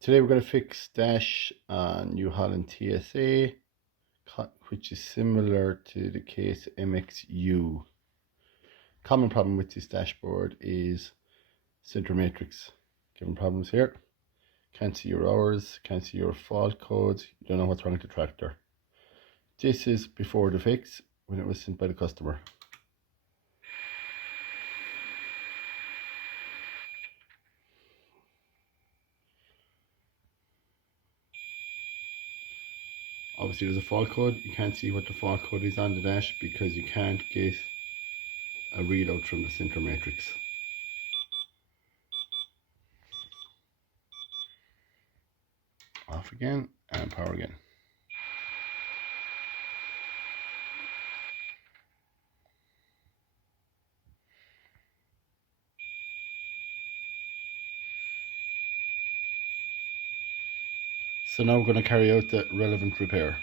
Today we're going to fix dash on New Holland TSA, which is similar to the case MXU. Common problem with this dashboard is center matrix. Given problems here, can't see your hours, can't see your fault codes, you don't know what's wrong with the tractor. This is before the fix, when it was sent by the customer. Obviously there's a fault code. You can't see what the fault code is on the dash because you can't get a readout from the center matrix. Off again and power again. So now we're going to carry out the relevant repair.